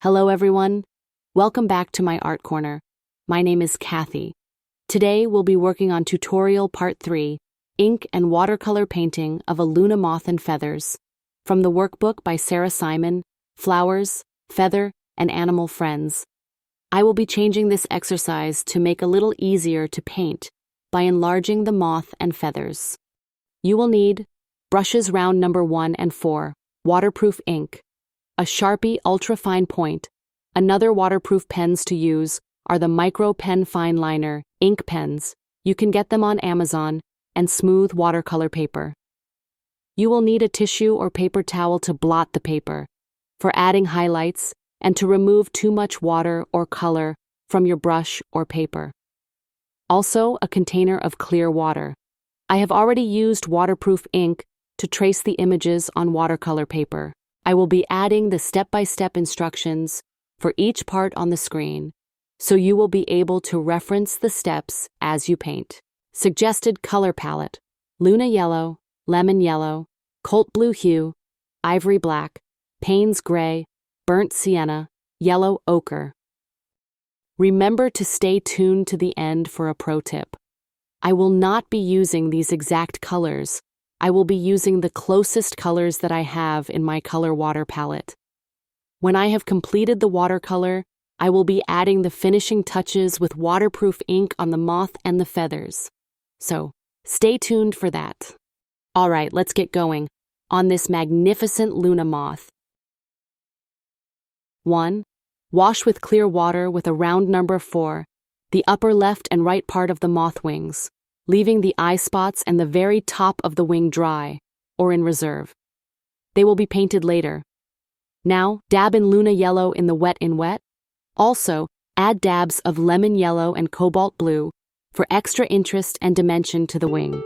Hello everyone, welcome back to my art corner. My name is Kathy. Today we'll be working on tutorial part 3, ink and watercolor painting of a Luna moth and feathers, from the workbook by Sarah Simon, Flowers, Feather, and Animal Friends. I will be changing this exercise to make a little easier to paint by enlarging the moth and feathers. You will need brushes round number 1 and 4, waterproof ink, a Sharpie ultra-fine point. Another waterproof pens to use are the Micro Pen Fine Liner ink pens. You can get them on Amazon, and smooth watercolor paper. You will need a tissue or paper towel to blot the paper, for adding highlights, and to remove too much water or color from your brush or paper. Also, a container of clear water. I have already used waterproof ink to trace the images on watercolor paper. I will be adding the step-by-step instructions for each part on the screen, so you will be able to reference the steps as you paint. Suggested color palette: Luna Yellow, Lemon Yellow, Colt Blue Hue, Ivory Black, Payne's Gray, Burnt Sienna, Yellow Ochre. Remember to stay tuned to the end for a pro tip. I will not be using these exact colors. I will be using the closest colors that I have in my color water palette. When I have completed the watercolor, I will be adding the finishing touches with waterproof ink on the moth and the feathers. So, stay tuned for that. Alright, let's get going on this magnificent Luna moth. 1. Wash with clear water with a round number 4, the upper left and right part of the moth wings, leaving the eye spots and the very top of the wing dry, or in reserve. They will be painted later. Now, dab in Luna Yellow in the wet in wet. Also, add dabs of Lemon Yellow and Cobalt Blue for extra interest and dimension to the wing.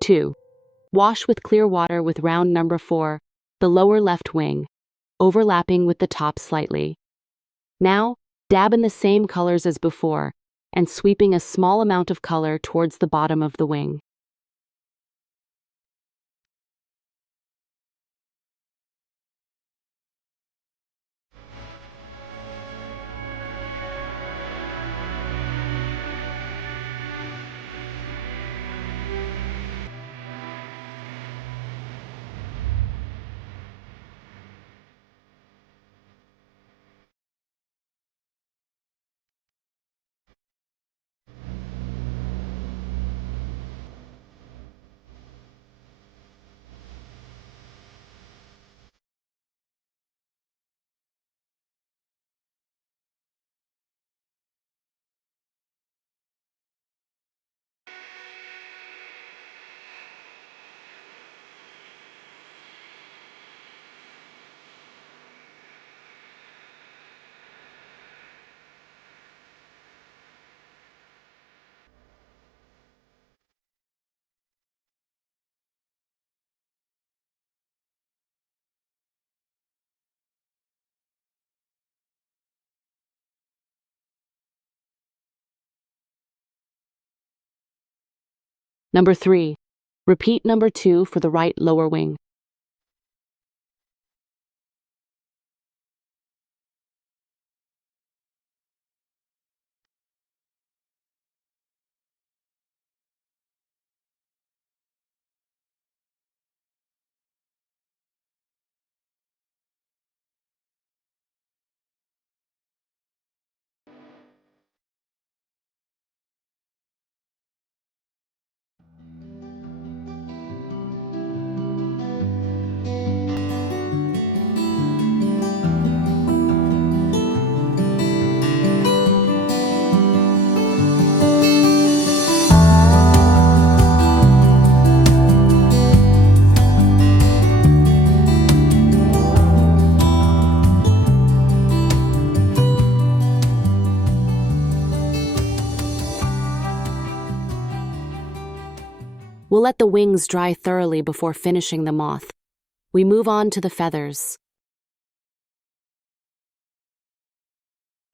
Two. Wash with clear water with round number 4, the lower left wing, overlapping with the top slightly. Now, dab in the same colors as before, and sweeping a small amount of color towards the bottom of the wing. Number 3. Repeat number 2 for the right lower wing. We'll let the wings dry thoroughly before finishing the moth. We move on to the feathers.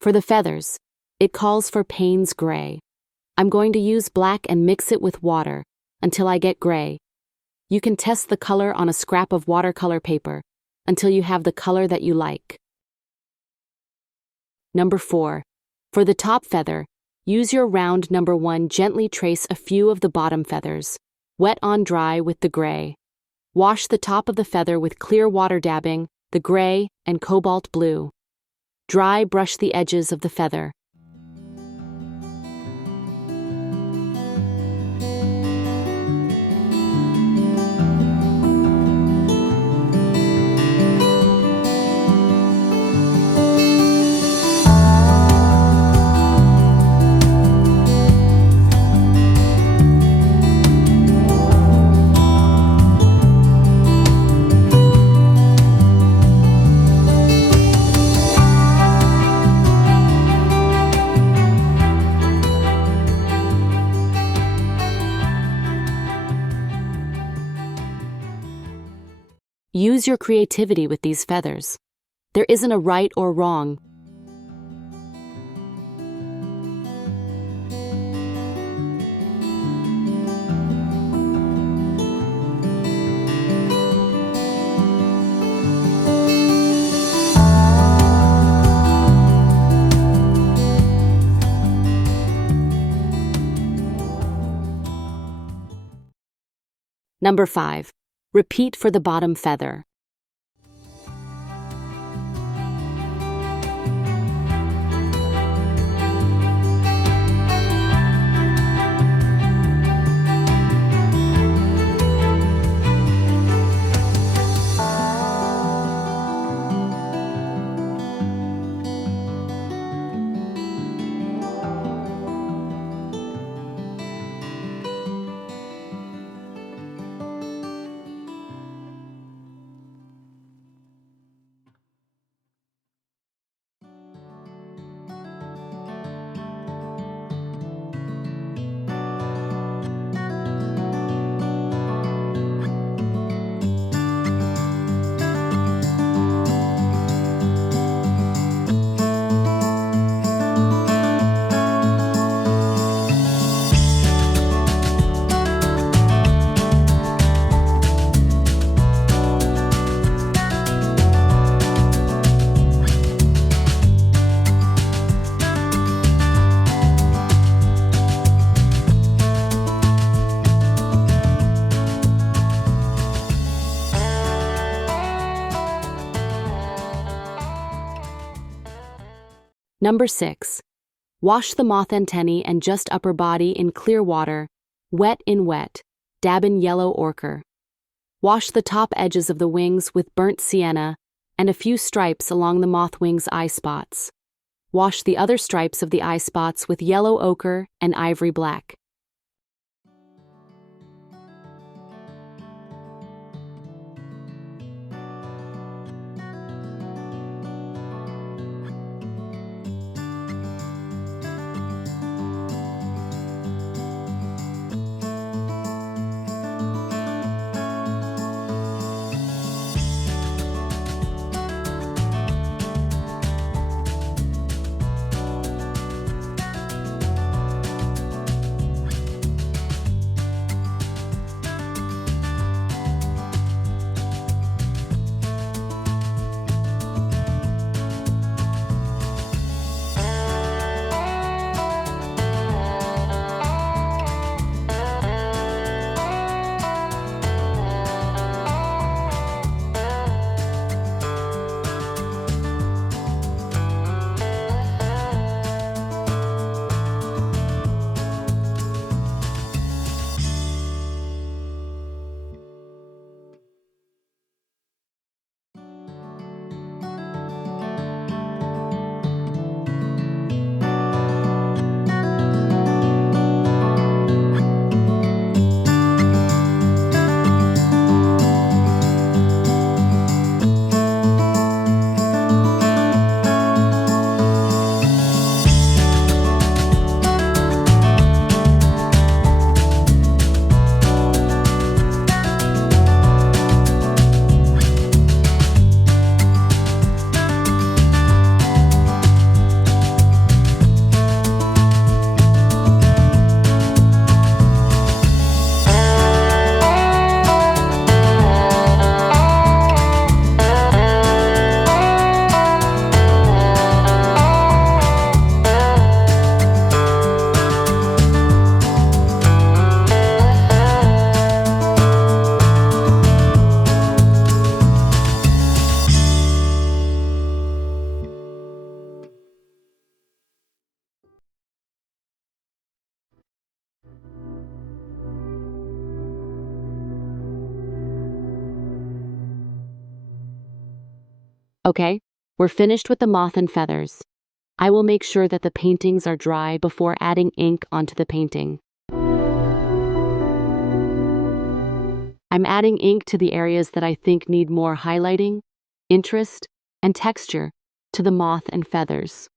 For the feathers, it calls for Payne's gray. I'm going to use black and mix it with water until I get gray. You can test the color on a scrap of watercolor paper until you have the color that you like. Number 4. For the top feather, use your round number 1. Gently trace a few of the bottom feathers. Wet on dry with the gray. Wash the top of the feather with clear water dabbing the gray and cobalt blue. Dry brush the edges of the feather. Use your creativity with these feathers. There isn't a right or wrong. Number 5. Repeat for the bottom feather. Number 6. Wash the moth antennae and just upper body in clear water, wet in wet, dab in yellow ochre. Wash the top edges of the wings with burnt sienna and a few stripes along the moth wing's eye spots. Wash the other stripes of the eye spots with yellow ochre and ivory black. Okay, we're finished with the moth and feathers. I will make sure that the paintings are dry before adding ink onto the painting. I'm adding ink to the areas that I think need more highlighting, interest, and texture to the moth and feathers.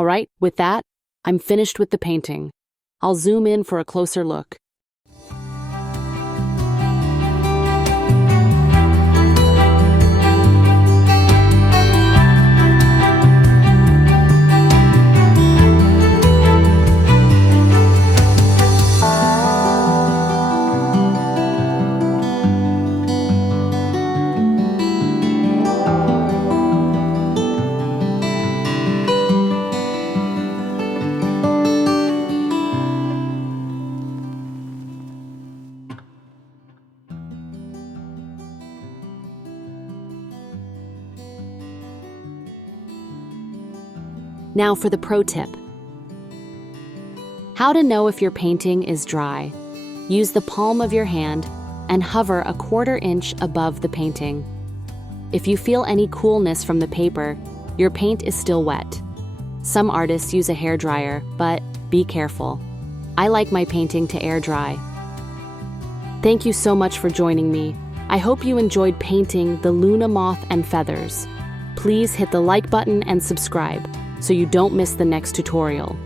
All right, with that, I'm finished with the painting. I'll zoom in for a closer look. Now for the pro tip. How to know if your painting is dry. Use the palm of your hand and hover a 1/4 inch above the painting. If you feel any coolness from the paper, your paint is still wet. Some artists use a hairdryer, but be careful. I like my painting to air dry. Thank you so much for joining me. I hope you enjoyed painting the Luna moth and feathers. Please hit the like button and subscribe so you don't miss the next tutorial.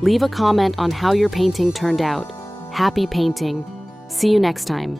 Leave a comment on how your painting turned out. Happy painting! See you next time.